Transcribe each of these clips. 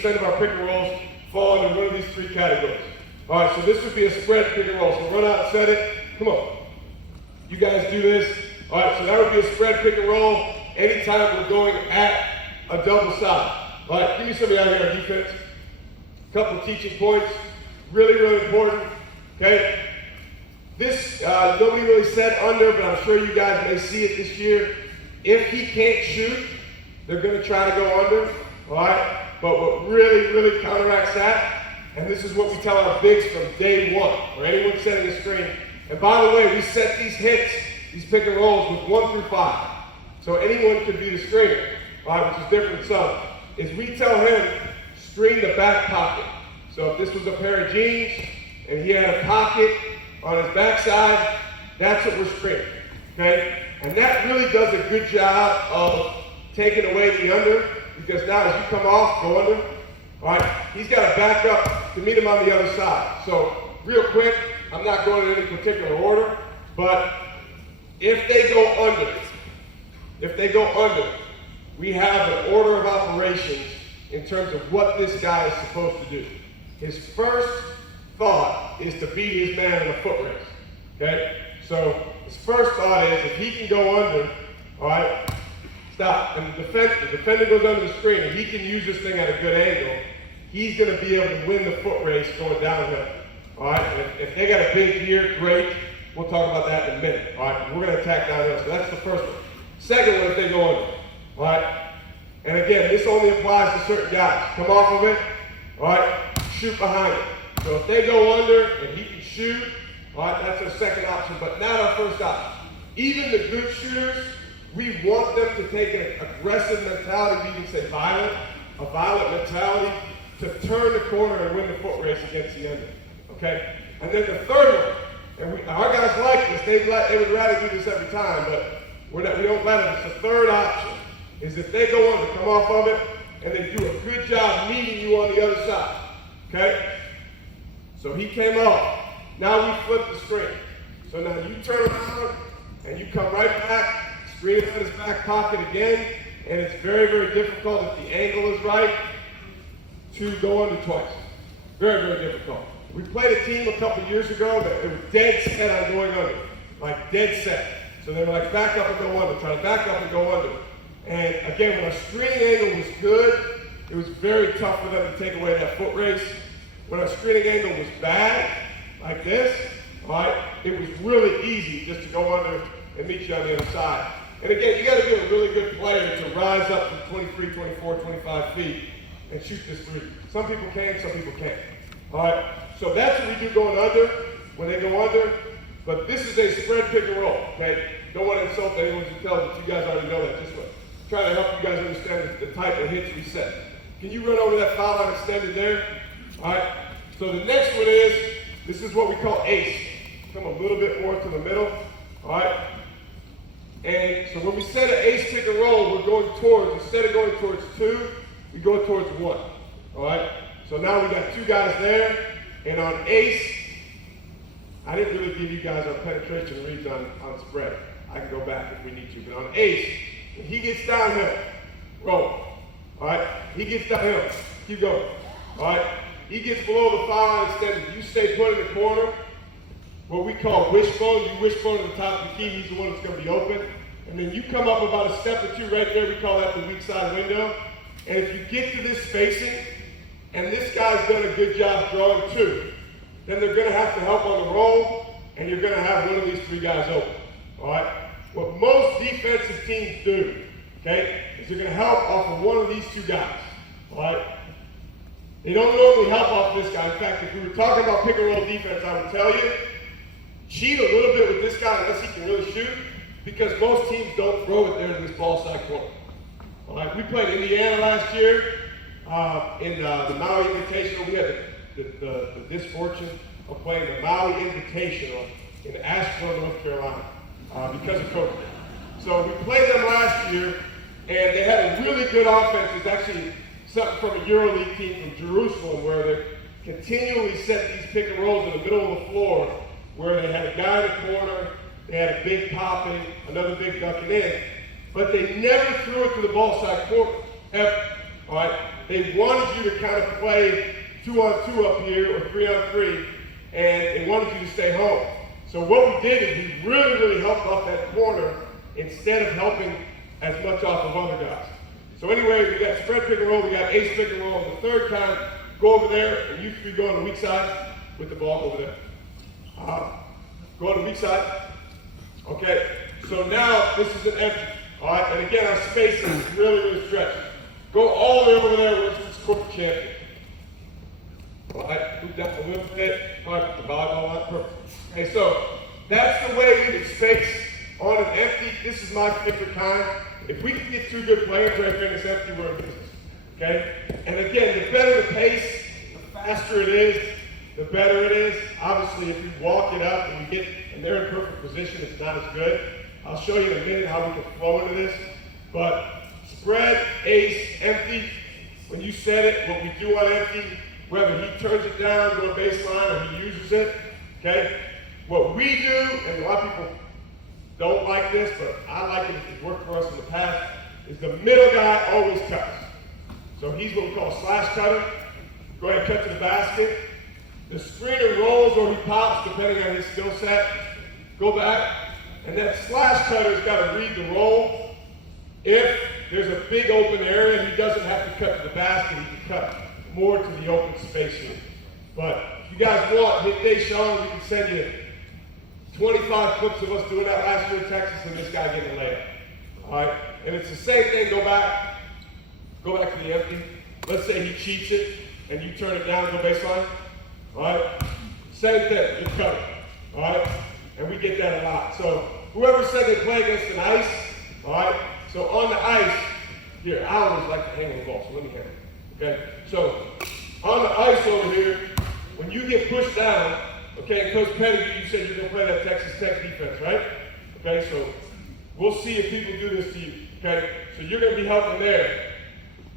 80% of our pick and rolls fall into one of these three categories. All right, so this would be a spread pick and roll. So run out and set it. Come on. You guys do this. All right, so that would be a spread pick and roll anytime we're going at a double side. All right, give me somebody out here on defense. A couple of teaching points. Really, really important. Okay. This, nobody really said under, but I'm sure you guys may see it this year. If he can't shoot, they're going to try to go under. All right. But what really, really counteracts that, and this is what we tell our bigs from day one, or anyone setting a screen. And by the way, we set these hits, these pick and rolls with 1 through 5. So anyone could be the screener, all right, which is different than some. Is we tell him, screen the back pocket. So if this was a pair of jeans, and he had a pocket on his backside, that's what we're screening, okay? And that really does a good job of taking away the under, because now as you come off, go under, all right? He's got to back up to meet him on the other side. So real quick, I'm not going in any particular order, but if they go under, we have an order of operations in terms of what this guy is supposed to do. His first thought is to beat his man in a foot race, okay? So his first thought is if he can go under, all right, stop. And the defender goes under the screen and he can use this thing at a good angle, he's going to be able to win the foot race going downhill, all right? And if they got a big gear, great. We'll talk about that in a minute, all right? We're going to attack downhill, so that's the first one. Second one, if they go under, all right? And again, this only applies to certain guys. Come off of it, all right? Shoot behind it. So if they go under and he can shoot, all right, that's our second option, but not our first option. Even the good shooters, we want them to take an aggressive mentality, we can say violent, a violent mentality, to turn the corner and win the foot race against the ender, okay? And then the third one, and our guys like this, they would rather do this every time, but we don't let them. It's the third option, is if they go under, come off of it, and they do a good job meeting you on the other side, okay? So he came off. Now we flip the screen. So now you turn around and you come right back, screen in his back pocket again, and it's very, very difficult if the angle is right to go under twice. Very, very difficult. We played a team a couple years ago that it was dead set on going under, like dead set. So they were like back up and go under, try to back up and go under. And again, when our screening angle was good, it was very tough for them to take away that foot race. When our screening angle was bad, like this, all right, it was really easy just to go under and meet you on the other side. And again, you got to be a really good player to rise up from 23, 24, 25 feet and shoot this three. Some people can, some people can't. All right, so that's what we do going under, when they go under. But this is a spread pick and roll, okay? Don't want to insult anyone's intelligence. You guys already know that. Just try to help you guys understand the type of hits we set. Can you run over that foul line extended there? All right, so the next one is, this is what we call ace. Come a little bit more to the middle, all right? And so when we set an ace pick and roll, we're going towards, instead of going towards 2, we go towards 1, all right? So now we got 2 guys there, and on ace, I didn't really give you guys our penetration reads on spread. I can go back if we need to, but on ace, when he gets downhill, roll, all right? He gets downhill, keep going, all right? He gets below the foul line extended. You stay put in the corner, what we call wishbone. You wishbone at the top of the key. He's the one that's going to be open. And then you come up about a step or 2 right there. We call that the weak side window. And if you get to this spacing, and this guy's done a good job drawing 2, then they're going to have to help on the roll, and you're going to have one of these 3 guys open. All right? What most defensive teams do, okay, is they're going to help off of one of these 2 guys. All right? They don't normally help off this guy. In fact, if we were talking about pick and roll defense, I would tell you, cheat a little bit with this guy unless he can really shoot, because most teams don't throw it there to this ball side corner. All right, we played Indiana last year in the Maui Invitational. We had the misfortune of playing the Maui Invitational in Asheville, North Carolina, because of COVID. So we played them last year, and they had a really good offense. It's actually something from a EuroLeague team from Jerusalem, where they continually set these pick and rolls in the middle of the floor, where they had a guy in the corner, they had a big popping, another big ducking in, but they never threw it to the ball side corner, ever. All right? they wanted you to kind of play 2-on-2 up here or 3-on-3, and they wanted you to stay home. So what we did is we really helped off that corner instead of helping as much off of other guys. So anyway, we got spread pick and roll, we got ace pick and roll. On the third time, go over there, and you three go on the weak side with the ball over there. Go on the weak side. Okay, so now this is an empty. All right, and again, our space is really stretched. Go all the way over there where it's court champion. All right, move down a little bit. All right, the volleyball line, perfect. Okay, so that's the way we would space on an empty. This is my favorite kind. If we can get two good players right here in this empty, we're in business. Okay? And again, the better the pace, the faster it is, the better it is. Obviously, if you walk it up and they're in perfect position, it's not as good. I'll show you in a minute how we can flow into this. But spread, ace, empty. When you set it, what we do on empty, whether he turns it down to a baseline or he uses it, okay? What we do, and a lot of people don't like this, but I like it, it's worked for us in the past, is the middle guy always cuts. So he's what we call a slash cutter. Go ahead and cut to the basket. The screener rolls or he pops, depending on his skill set. Go back, and that slash cutter's got to read the roll. If there's a big open area, he doesn't have to cut to the basket, he can cut more to the open space here. But if you guys want, hit Deshaun, we can send you 25 clips of us doing that last year in Texas and this guy getting a layup. All right, and it's the same thing, go back to the empty. Let's say he cheats it and you turn it down to the baseline. All right, same thing, just cut it. All right, and we get that a lot. So whoever said they play against an ice, all right, so on the ice, here, I always like to handle the ball, so let me handle it. Okay, so on the ice over here, when you get pushed down, okay, and Coach Pettigrew, you said you're going to play that Texas Tech defense, right? Okay, so we'll see if people do this to you, okay? So you're going to be helping there.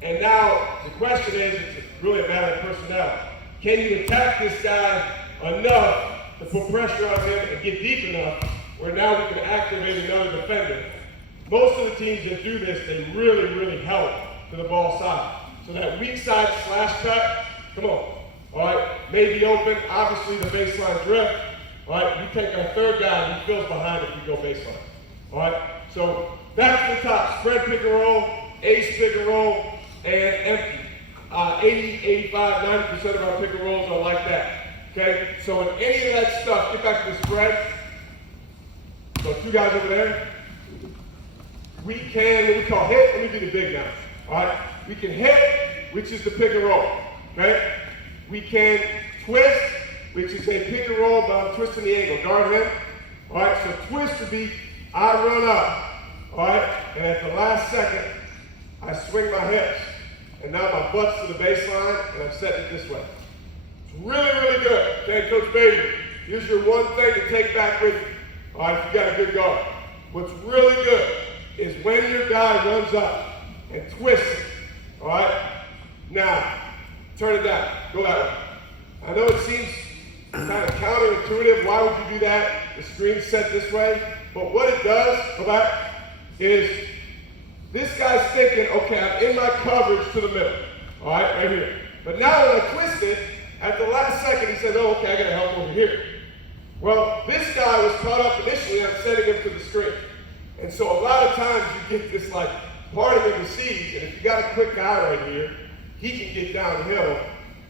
And now the question is, it's really a matter of personnel. Can you attack this guy enough to put pressure on him and get deep enough where now we can activate another defender? Most of the teams that do this, they really help to the ball side. So that weak side slash cut, come on. All right, maybe open, obviously the baseline drift. All right, we take our third guy, he fills behind if we go baseline. All right, so back to the top, spread pick and roll, ace pick and roll, and empty. 80, 85, 90% of our pick and rolls are like that. Okay, so in any of that stuff, get back to the spread. So two guys over there. We can, what we call hit, let me do the big now. All right, we can hit, which is the pick and roll. Okay? We can twist, which is a pick and roll, but I'm twisting the angle. Guard him. All right, so twist would be I run up. All right, and at the last second, I swing my hips. And now my butt's to the baseline, and I'm setting it this way. It's really good. Okay, Coach Bader, here's your one thing to take back with you. All right, if you got a good guard. What's really good is when your guy runs up and twists it. All right, now, turn it down. Go that way. I know it seems kind of counterintuitive. Why would you do that? The screen's set this way. But what it does, go back, is this guy's thinking, okay, I'm in my coverage to the middle. All right here. But now when I twist it, at the last second, he says, oh, okay, I got to help over here. Well, this guy was caught up initially on setting him to the screen. And so a lot of times you get this like part of him receives, and if you got a quick guy right here, he can get downhill.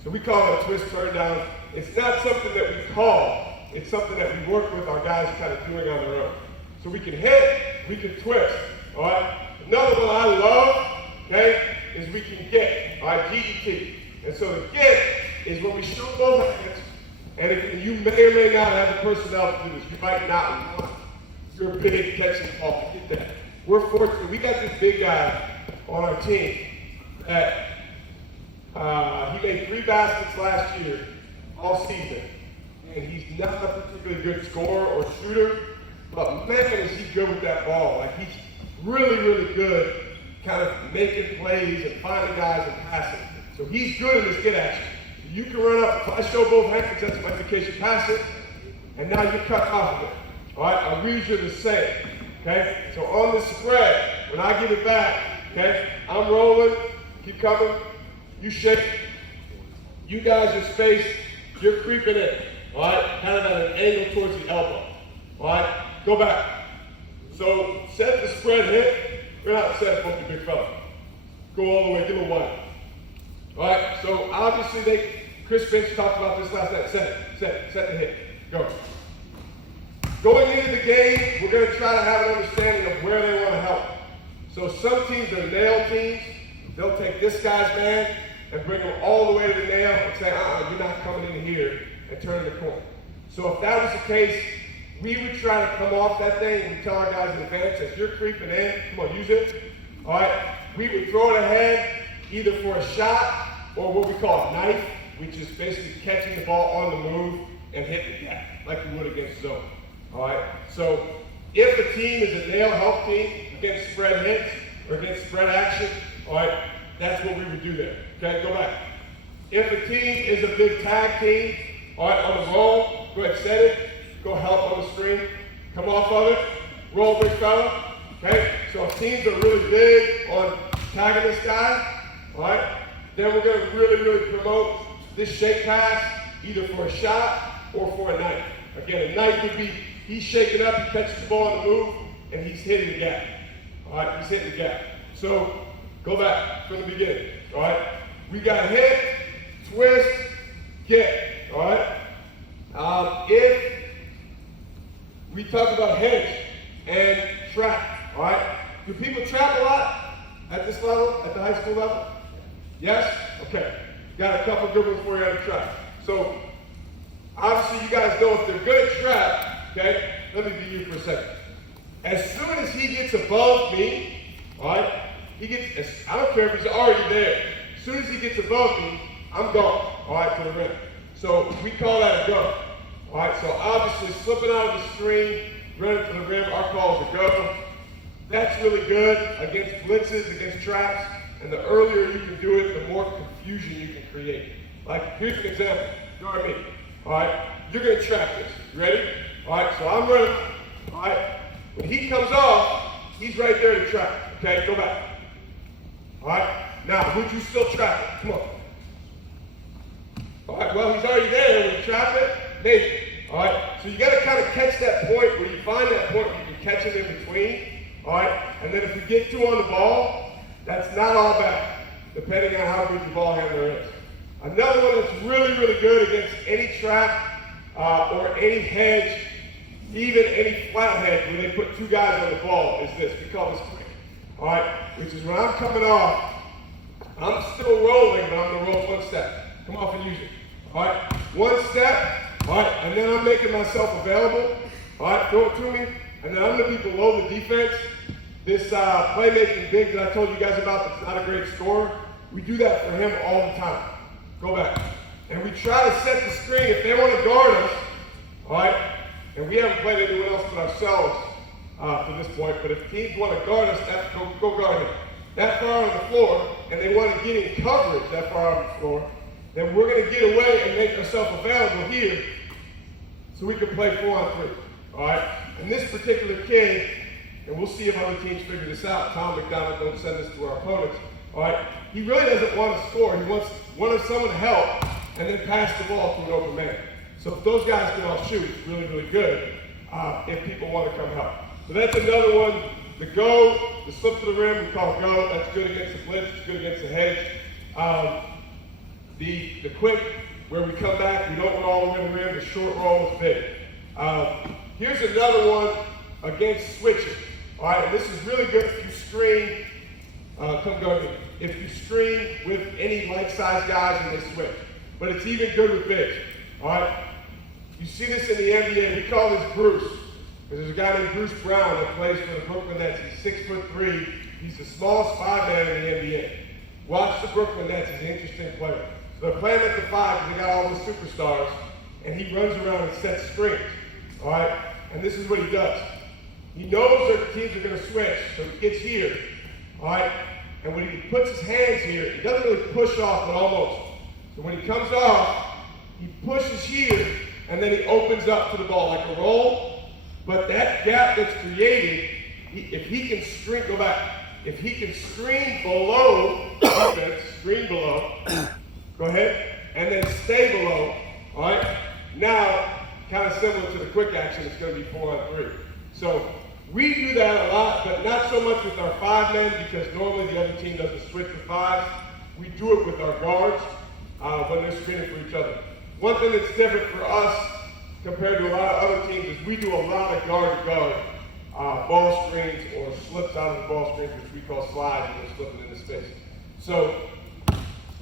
So we call it a twist turn down. It's not something that we call. It's something that we work with our guys kind of doing on their own. So we can hit, we can twist. All right. Another one I love, okay, is we can get. All right, GET. And so the get is when we show both hands, and you may or may not have the personnel to do this. You might not want. You're big catching ball. Get that. We're fortunate. We got this big guy on our team that he made 3 baskets last year, all season. And he's not a particularly good scorer or shooter, but man, is he good with that ball. Like he's really good kind of making plays and finding guys and passing. So he's good in this get action. You can run up, if I show both hands, that's my indication, pass it, and now you're cut off of it. All right, our reads are the same, okay? So on the spread, when I give it back, okay, I'm rolling, keep coming, you shake. You guys are spaced, you're creeping in, all right? Kind of at an angle towards the elbow, all right? Go back. So set the spread hip. We're not set it, funky big fella. Go all the way, give it wide. All right, so obviously Chris Finch talked about this last night. Set the hip, go. Going into the game, we're gonna try to have an understanding of where they wanna help. So some teams are nail teams. They'll take this guy's man and bring him all the way to the nail and say, you're not coming in here, and turn the corner. So if that was the case, we would try to come off that thing and tell our guys in advance, as you're creeping in, come on, use it. All right, we would throw it ahead either for a shot or what we call a knife, which is basically catching the ball on the move and hitting the gap, like you would against zone. All right, so if a team is a nail help team against spread hits or against spread action, all right, that's what we would do there. Okay, go back. If a team is a big tag team, all right, on the roll, go ahead, set it, go help on the screen, come off of it, roll big fella. Okay, so if teams are really big on tagging this guy, all right, then we're going to really promote this shake pass either for a shot or for a knife. Again, a knife would be he's shaking up, he catches the ball on the move, and he's hitting the gap. All right, he's hitting the gap. So go back from the beginning. All right, we got hit, twist, get. All right. If we talk about hedge and trap, all right, do people trap a lot at this level, at the high school level? Yes? Okay. Got a couple good ones for you on the trap. So obviously you guys know if they're good at trap, okay, let me be you for a second. As soon as he gets above me, all right, I don't care if he's already there. As soon as he gets above me, I'm going, all right, to the rim. So we call that a go. All right, so obviously slipping out of the screen, running to the rim, our call is a go. That's really good against blitzes, against traps, and the earlier you can do it, the more confusion you can create. Like, here's an example. Go at me. All right, you're going to trap this. You ready? All right, so I'm running. All right, when he comes off, he's right there to trap. Okay, go back. All right, now, would you still trap it? Come on. All right, well, he's already there. When you trap it, maybe. All right, so you got to kind of catch that point where you find that point where you can catch him in between. All right, and then if you get two on the ball, that's not all bad, depending on how good your ball handler is. Another one that's really good against any trap or any hedge, even any flat hedge where they put two guys on the ball is this. We call this quick. All right, which is when I'm coming off, I'm still rolling, but I'm going to roll one step. Come off and use it. All right, one step. All right, and then I'm making myself available. All right, throw it to me, and then I'm going to be below the defense. This playmaking big that I told you guys about that's not a great scorer, we do that for him all the time. Go back. And we try to set the screen if they want to guard us, all right, and we haven't played anyone else but ourselves to this point, but if teams want to guard us, go guard him. That far on the floor, and they want to get in coverage that far on the floor, then we're going to get away and make ourselves available here so we can play 4-on-3, all right? And this particular kid, and we'll see if other teams figure this out. Tom McDonald, don't send this to our opponents. All right, he really doesn't want to score. He wants someone to help and then pass the ball to an open man. So if those guys can all shoot, it's really good if people want to come help. So that's another one. The go, the slip to the rim, we call go. That's good against the blitz. It's good against the hedge. The quick, where we come back, we don't run all the way to the rim. The short roll is big. Here's another one against switching. All right, and this is really good if you screen, come go to me. If you screen with any like-sized guys and they switch. But it's even good with bigs. All right, you see this in the NBA. We call this Bruce. There's a guy named Bruce Brown that plays for the Brooklyn Nets. He's 6'3". He's the smallest 5-man in the NBA. Watch the Brooklyn Nets. He's an interesting player. So they're playing at the 5 because they got all the superstars, and he runs around and sets screens. All right, and this is what he does. He knows that the teams are going to switch, so he gets here, all right? And when he puts his hands here, he doesn't really push off, but almost. So when he comes off, he pushes here, and then he opens up to the ball like a roll. But that gap that's created, if he can screen, go back. if he can screen below defense, screen below, go ahead, and then stay below, all right? Now, kind of similar to the quick action, it's going to be 4-on-3. So we do that a lot, but not so much with our 5 men because normally the other team doesn't switch with 5s. We do it with our guards when they're screening for each other. One thing that's different for us compared to a lot of other teams is we do a lot of guard-to-guard ball screens or slips out of the ball screens, which we call slides, and they're slipping into space. So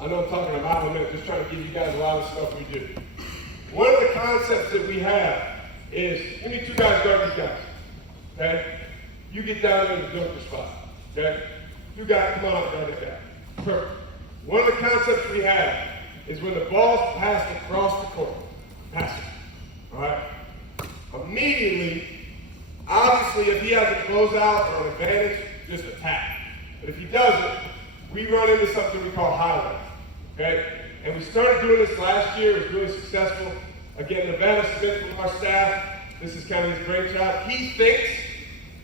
I know I'm talking a mile a minute, just trying to give you guys a lot of stuff we do. One of the concepts that we have is we need 2 guys guarding these guys, okay? You get down there in the dunker spot, okay? 2 guys, come on, guard that guy. Perfect. One of the concepts we have is when the ball's passed across the court, pass it, all right? Immediately, obviously, if he has a closeout or an advantage, just attack. But if he doesn't, we run into something we call highlights, okay? And we started doing this last year. It was really successful. Again, Nevada Smith from our staff, this is kind of his brainchild. He thinks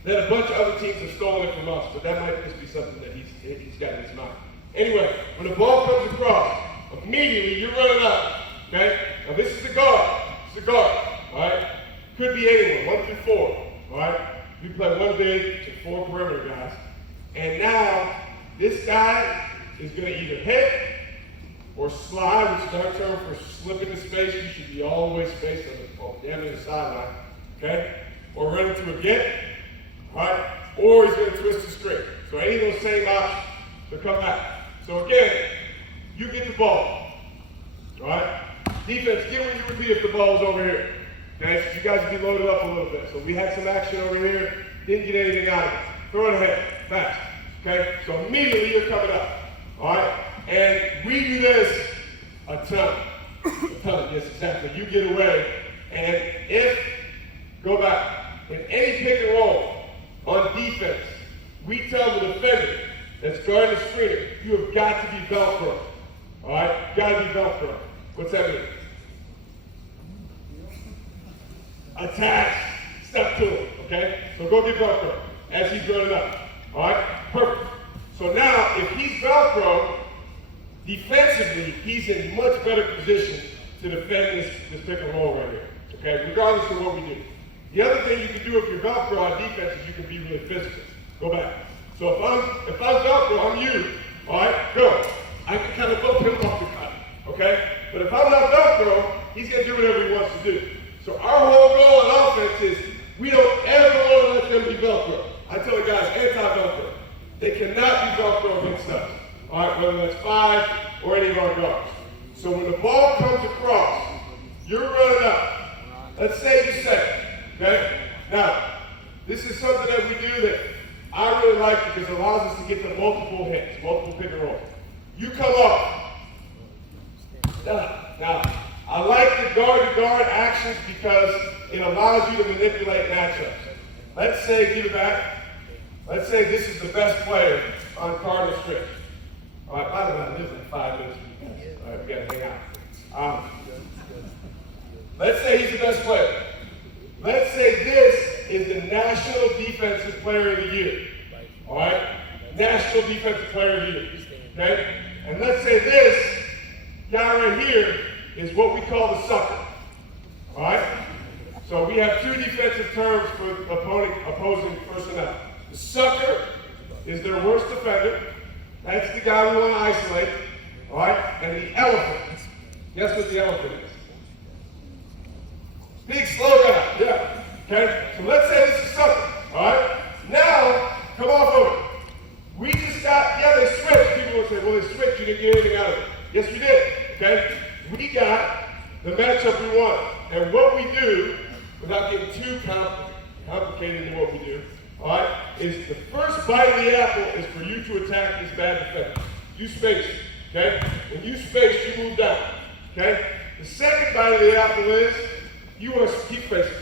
that a bunch of other teams have stolen it from us, but that might just be something that he's got in his mind. Anyway, when the ball comes across, immediately you're running up, okay? Now this is the guard. It's the guard, all right? Could be anyone, 1 through 4, all right? We play 1 big to 4 perimeter guys. And now, this guy is going to either hit or slide, which is our term for slip into space. You should be all the way spaced on the damn near the sideline, okay? Or run into a get, all right? Or he's going to twist the straight. So any of those same options to come back. So again, you get the ball, all right? Defense, get where you would be if the ball was over here. Okay, so you guys would be loaded up a little bit. So we had some action over here, didn't get anything out of it. Throw it ahead, fast. Okay, so immediately you're coming up. All right, and we do this a ton. Yes, exactly. You get away, and go back, in any pick and roll on defense, we tell the defender that's guarding the screener, you have got to be Velcro. All right, got to be Velcro. What's that mean? Attach, step to him, okay? So go get Velcro as he's running up, all right? Perfect. So now, if he's Velcro, defensively, he's in much better position to defend this pick and roll right here, okay? Regardless of what we do. The other thing you can do if you're Velcro on defense is you can be really physical. Go back. So if I'm Velcro, I'm you, all right? Go. I can kind of bump him off the cut, okay? But if I'm not Velcro, he's going to do whatever he wants to do. So our whole goal in offense is we don't ever want to let them be Velcro. I tell the guys, anti-Velcro. They cannot be Velcro against us. All right, whether that's 5 or any of our guards. So when the ball comes across, you're running up. Let's say you set it, okay? Now, this is something that we do that I really like because it allows us to get to multiple hits, multiple pick and rolls. You come up. Now, I like the guard-to-guard actions because it allows you to manipulate matchups. Let's say, give it back. Let's say this is the best player on Cardinal Stretch. All right, by the way, I live in 5 minutes. All right, we got to hang out. Let's say he's the best player. Let's say this is the National Defensive Player of the Year. All right? National Defensive Player of the Year. Okay? And let's say this guy right here is what we call the sucker. All right? So we have 2 defensive terms for opposing personnel. The sucker is their worst defender. That's the guy we want to isolate. All right? And the elephant. Guess what the elephant is? Big, slow guy. Yeah. Okay? So let's say this is sucker. All right? Now, come off of it. We just got, they switched. People will say, well, they switched. You didn't get anything out of it. Yes, we did. Okay? We got the matchup we want. And what we do, without getting too complicated in what we do, all right, is the first bite of the apple is for you to attack this bad defender. You space, okay? When you space, you move down, okay? The second bite of the apple is you are, keep spacing.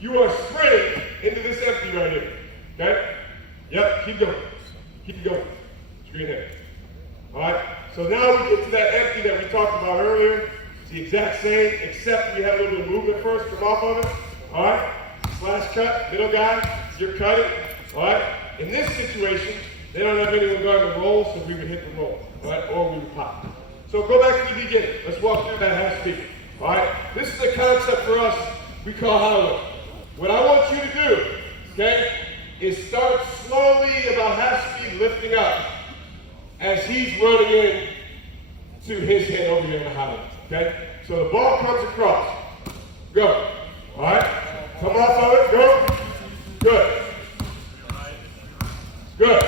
You are sprinting into this empty right here, okay? Yep, keep going. Keep going. Screen here. All right, so now we get to that empty that we talked about earlier. It's the exact same, except we have a little bit of movement first, come off of it. All right, slash cut, middle guy, you're cutting. All right, in this situation, They don't have anyone guarding the roll, so we would hit the roll, right? Or we would pop. So go back to the beginning. Let's walk through that half speed. All right? This is a concept for us we call highway. What I want you to do, okay, is start slowly about half speed lifting up as he's running in to his head over here in the highway. Okay? So the ball comes across. Go. All right? Come off of it. Go. Good. Good.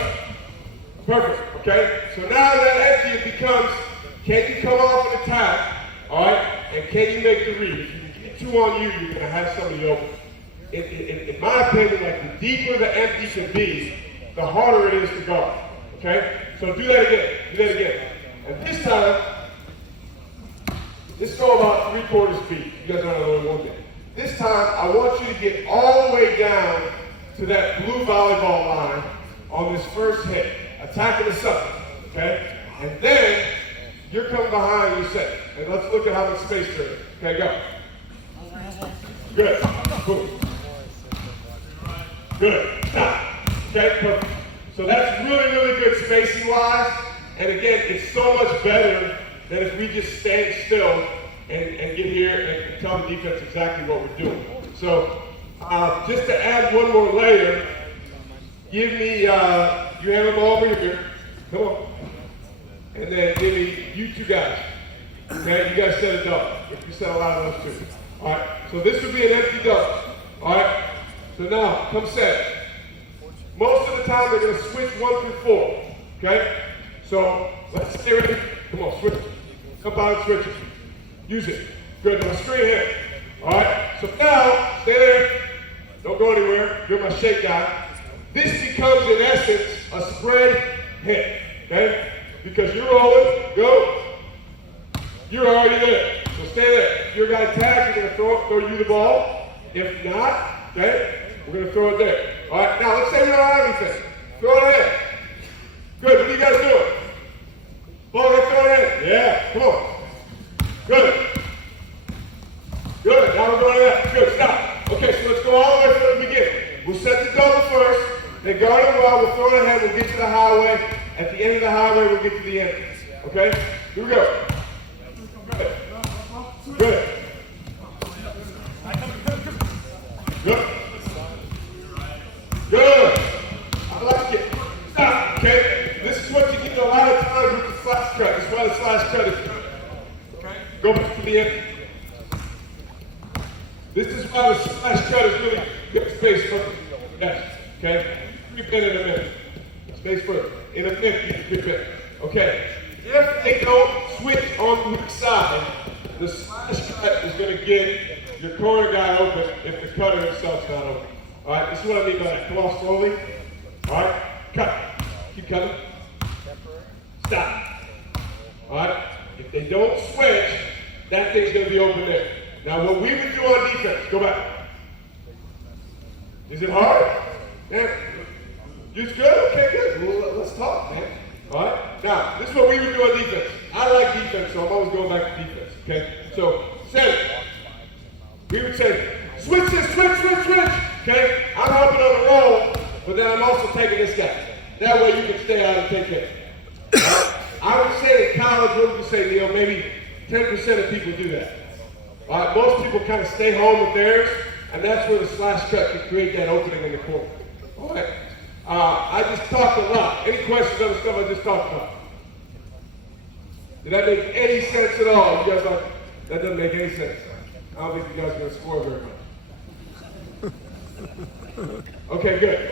Perfect. Okay? So now that empty, it becomes, can you come off an attack? All right? And can you make the read? If you can get two on you, you're going to have somebody open. In my opinion, like the deeper the empty can be, the harder it is to guard. Okay? So do that again. Do that again. And this time, let's go about 3/4 speed. You guys know how to one day. This time, I want you to get all the way down to that blue volleyball line on this first hit, attacking the sucker. Okay? And then you're coming behind, you set. And let's look at how much space there is. Okay, go. Good. Boom. Good. Stop. Okay, perfect. So that's really, really good spacing wise. And again, it's so much better than if we just stand still and get here and tell the defense exactly what we're doing. So just to add one more layer, give me, you have them all over here. Come on. And then give me you two guys. Okay, you guys set a double. If you set a lot of those two. All right, so this would be an empty double. All right, so now come set. Most of the time they're going to switch 1 through 4. Okay, so let's stay ready. Come on, switch. Come out and switch it. Use it. Good. Now straight ahead. All right, so now stay there. Don't go anywhere. You're my shake guy. This becomes in essence a spread hit. Okay, because you're rolling. Go. You're already there. So stay there. If your guy tags, you're going to throw you the ball. If not, okay, we're going to throw it there. All right, now let's say we don't have anything. Throw it in. Good, what are you guys doing? Ball, let's throw it in. Yeah, come on. Good. Good, now we're going in. Good, stop. Okay, so let's go all the way from the beginning. We'll set the double first, then guard it well, we'll throw it ahead, we'll get to the highway. At the end of the highway, we'll get to the end. Okay, here we go. Good. Good. Good. Good. I like it. Stop. Okay. This is what you get a lot of times with the slash cut. That's why the slash cut is good. Okay. Go back to the end. This is why the slash cut is really good space for yes. Okay. Creep in a minute. Space first. In a minute, you can creep in. Okay. If they don't switch on the side, the slash cut is going to get your corner guy open if the cutter himself's not open. All right, this is what I mean by that. Come off slowly. All right, cut. Keep cutting. Stop. All right, if they don't switch, that thing's going to be open there. Now, what we would do on defense, go back. Is it hard? Man, you good? Okay, good. Well, let's talk, man. All right? Now, this is what we would do on defense. I like defense, so I'm always going back to defense, okay? So, set it. We would say, switch this, switch, okay? I'm helping on the roll, but then I'm also taking this guy. That way you can stay out and take it. Right? I would say in college, what would you say, Neil? Maybe 10% of people do that. All right? Most people kind of stay home with theirs, and that's where the slash cut can create that opening in the corner. All right? I just talked a lot. Any questions on the stuff I just talked about? Did that make any sense at all? You guys like, that doesn't make any sense. I don't think you guys are going to score very much. Okay, good.